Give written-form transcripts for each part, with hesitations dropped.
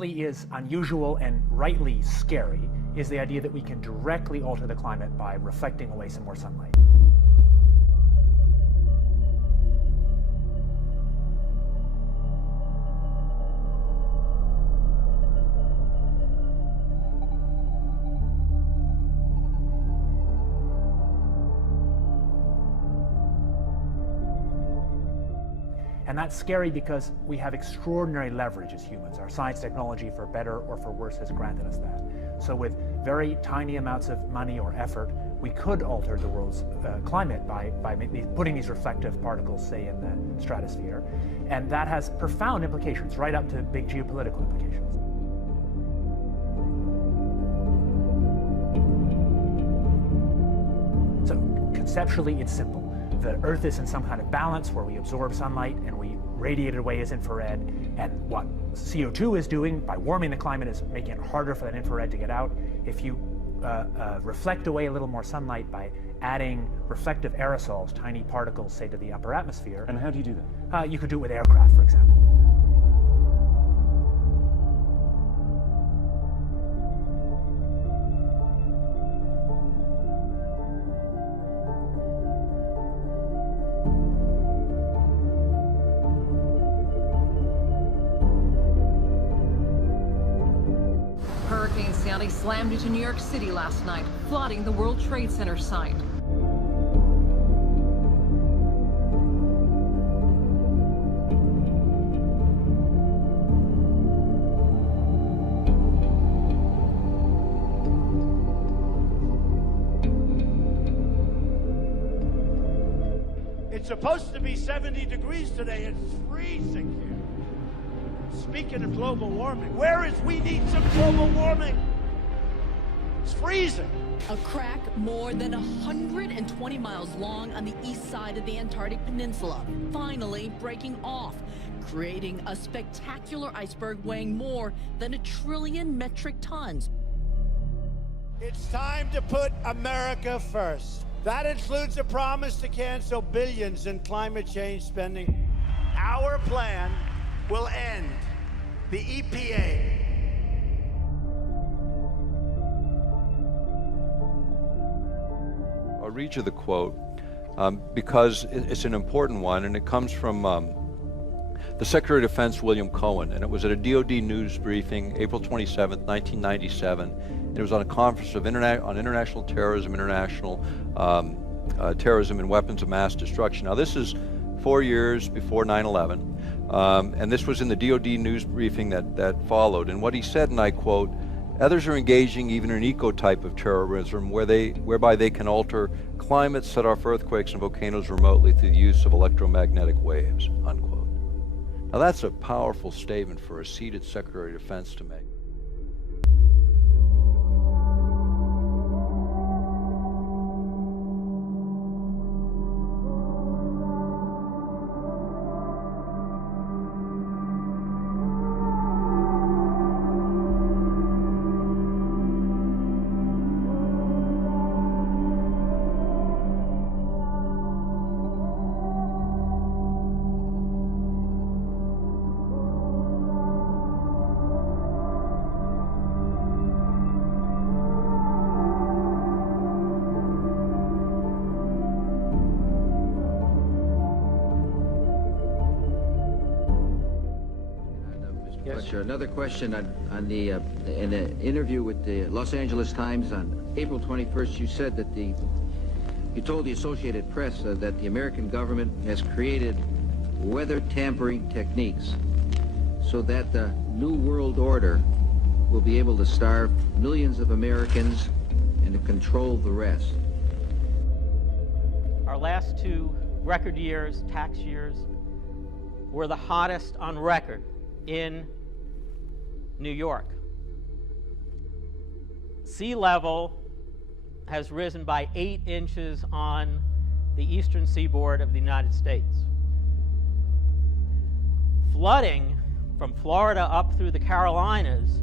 really is unusual and rightly scary is the idea that we can directly alter the climate by reflecting away some more sunlight. And that's scary because we have extraordinary leverage as humans. Our science technology, for better or for worse, has granted us that. So with very tiny amounts of money or effort, we could alter the world's climate by putting these reflective particles, say, in the stratosphere. And that has profound implications, right up to big geopolitical implications. So conceptually, it's simple. The Earth is in some kind of balance where we absorb sunlight and we radiate it away as infrared. And what CO2 is doing by warming the climate is making it harder for that infrared to get out. If you reflect away a little more sunlight by adding reflective aerosols, tiny particles, say, to the upper atmosphere. And how do you do that? You could do it with aircraft, for example. Hurricane Sandy slammed into New York City last night, flooding the World Trade Center site. It's supposed to be 70 degrees today. It's freezing here. Speaking of global warming, we need some global warming. It's freezing. A crack more than 120 miles long on the east side of the Antarctic Peninsula, finally breaking off, creating a spectacular iceberg weighing more than 1 trillion metric tons. It's time to put America first. That includes a promise to cancel billions in climate change spending. Our plan will end the EPA. I'll read you the quote because it's an important one, and it comes from the Secretary of Defense, William Cohen, and it was at a DoD news briefing, April 27th, 1997. And it was on a conference on international terrorism, terrorism and weapons of mass destruction. Now, this is 4 years before 9/11. And this was in the DoD news briefing that followed. And what he said, and I quote, "Others are engaging even in an eco-type of terrorism whereby they can alter climates, set off earthquakes and volcanoes remotely through the use of electromagnetic waves," unquote. Now that's a powerful statement for a seated Secretary of Defense to make. Another question on the in an interview with the Los Angeles Times on April 21st, you said that you told the Associated Press that the American government has created weather tampering techniques so that the New World Order will be able to starve millions of Americans and to control the rest. Our last 2 record years, tax years, were the hottest on record in New York. Sea level has risen by 8 inches on the eastern seaboard of the United States. Flooding from Florida up through the Carolinas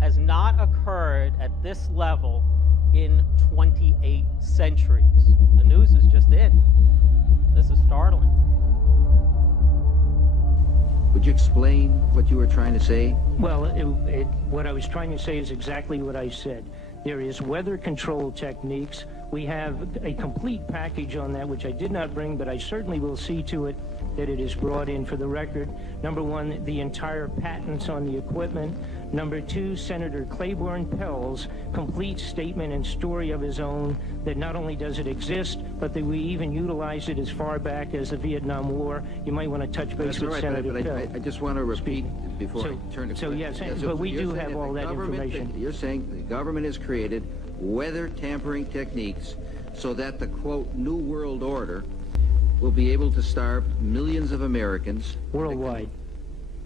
has not occurred at this level in 28 centuries. The news is just in. This is startling. Would you explain what you were trying to say? Well, what I was trying to say is exactly what I said. There is weather control techniques. We have a complete package on that, which I did not bring, but I certainly will see to it that it is brought in for the record. Number one, the entire patents on the equipment. Number two, Senator Claiborne Pell's complete statement and story of his own that not only does it exist, but that we even utilized it as far back as the Vietnam War. You might want to touch base with Senator Pell. I just want to repeat before I turn to questions. Yes, but we do have all that information. You're saying the government has created weather tampering techniques so that the, quote, New World Order will be able to starve millions of Americans. Worldwide.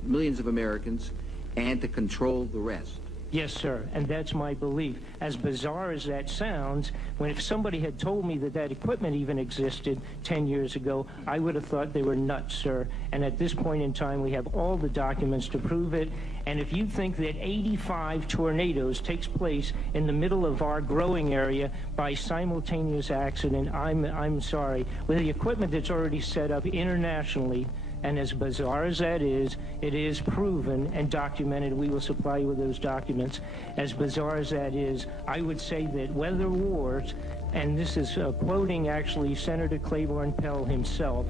Millions of Americans, and to control the rest. Yes, sir, and that's my belief. As bizarre as that sounds, if somebody had told me that that equipment even existed 10 years ago, I would have thought they were nuts, sir. And at this point in time, we have all the documents to prove it. And if you think that 85 tornadoes takes place in the middle of our growing area by simultaneous accident, I'm sorry. With the equipment that's already set up internationally, and as bizarre as that is, it is proven and documented. We will supply you with those documents. As bizarre as that is, I would say that weather wars, and this is quoting actually Senator Claiborne Pell himself,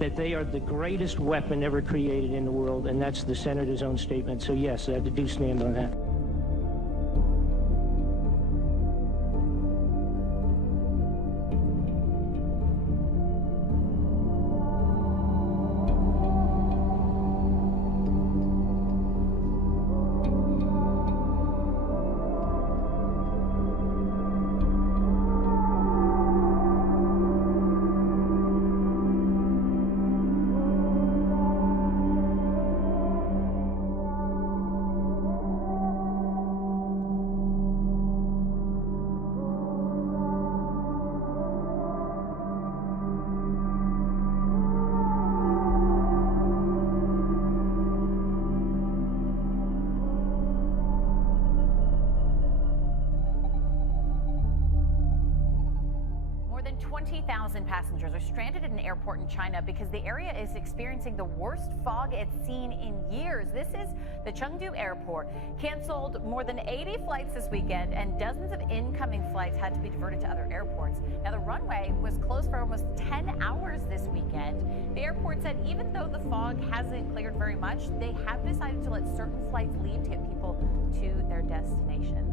that they are the greatest weapon ever created in the world, and that's the senator's own statement. So yes, I do stand on that. More than 20,000 passengers are stranded at an airport in China because the area is experiencing the worst fog it's seen in years. This is the Chengdu airport. Canceled more than 80 flights this weekend, and dozens of incoming flights had to be diverted to other airports. Now, the runway was closed for almost 10 hours this weekend. The airport said even though the fog hasn't cleared very much, they have decided to let certain flights leave to get people to their destination.